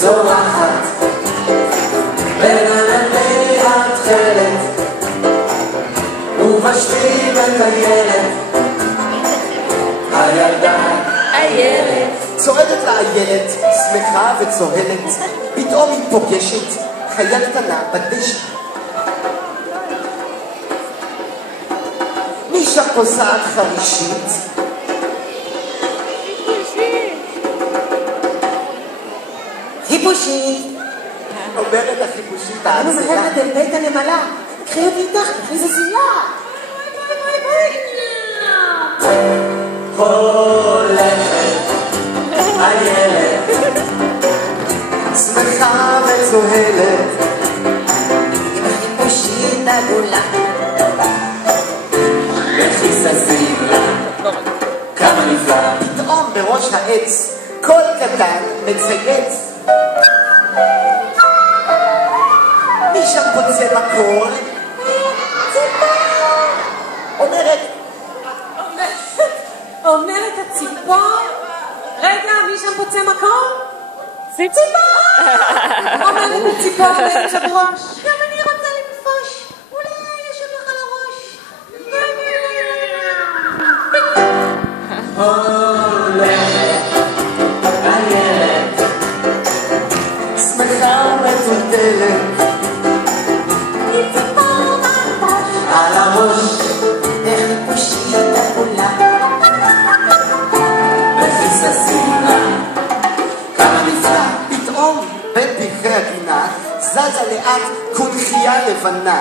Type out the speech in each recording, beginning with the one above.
צורחת בין ענני התכלת ובשתי מטיילת הילדה איילת צועדת לה איילת, שמחה וצוהלת, פתאום היא פוגשת חיה קטנה בדשא. מישה פוסעת חרישית חיפושית אומרת החיפושית אני מזהרת אל בית הנמלה, קחי אותי איתך, תכניס לסילה. הולכת איילת שמחה וצוהלת עם החיפושית עגולה וכיססים לה כמה נפלא פתאום בראש העץ קול קטן מצייץ מי שם פוצה מקור? אומרת הציפור, רגע, מי שם פוצה מקור? ציפור! אומרת הציפור באמצע בראש. גם אני רוצה לנפוש, אולי ישב לך לראש. הולכת איילת שמחה מטולטלת עם ציפור ממש על הראש וחיפושית עגולה וכיססים לה כמה נפלא פתאום בין פרחי הגינה זזה לאט קונכייה לבנה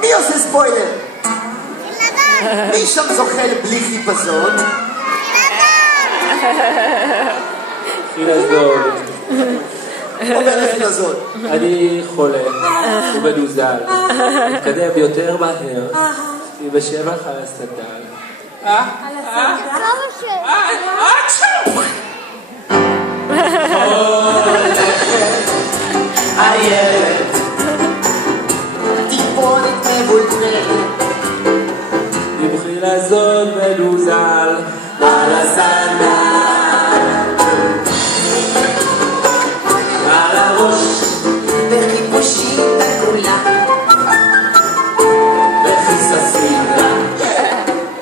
מי עושה ספוילר? מי שם זוחל בלי חיפזון? חילזון. אומר לחילזון אני חולה ומדוזל, מתקדם יותר מהר, בשבח על הסנדל. איילת טיפונת מבולבלת עם חילזון מדוזל על הסנדל על הראש וחיפושית עגולה וכיססים לה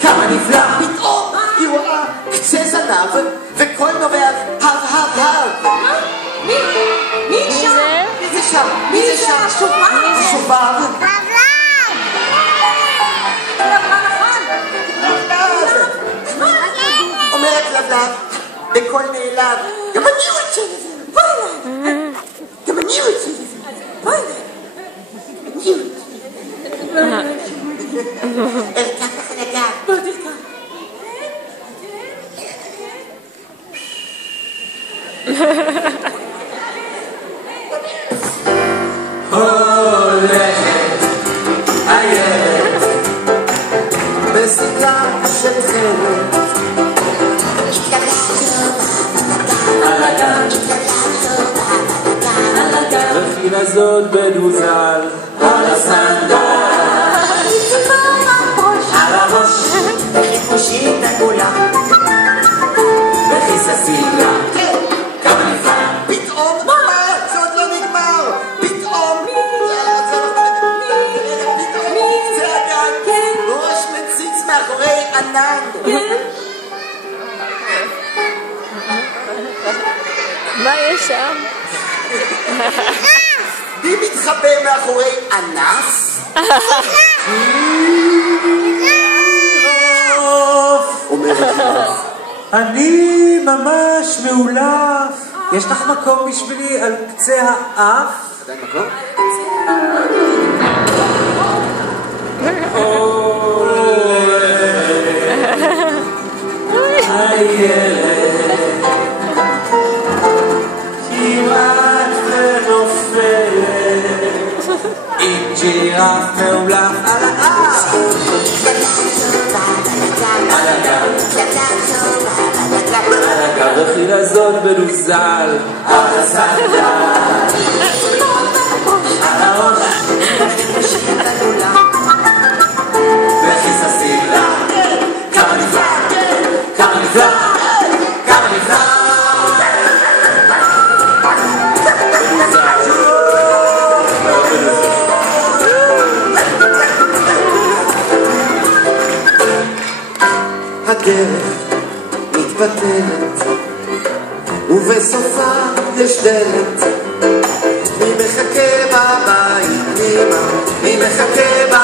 כמה נפלא פתאום היא רואה קצה זנב וקול נובח הב הב הב מי שם? מי זה שם? מי זה שם? שובב? שובב אומרת לבלב בקול נעלב גם אני רוצה לזה בוא אליי גם אני רוצה לזה בוא אליי אני רוצה ארכב לך לגב בוא תרכב הולכת איילת בסיכה של חלת על הגב וחילזון מדוזל על הסנדל על הראש וחיפושית עגולה וכיססים לה כמה נפלא פתאום מה? זה עוד לא נגמר פתאום זה הגן ראש מציץ מאחורי ענן מה יש שם? מי מתחבא מאחורי ענף? אומרת ענף אני ממש מאולף. יש לך מקום בשבילי על קצה האף? עדיין מקום? איילת כמעט ונופלת עם ג'ירף מאולף על האף על הגב וחילזון מדוזל על הסנדל על הראש וכיססים לה כמה נפלא הדרך מתבטלת, ובסופה יש דלת. מי מחכה בבית, אמא? מי מחכה בבית?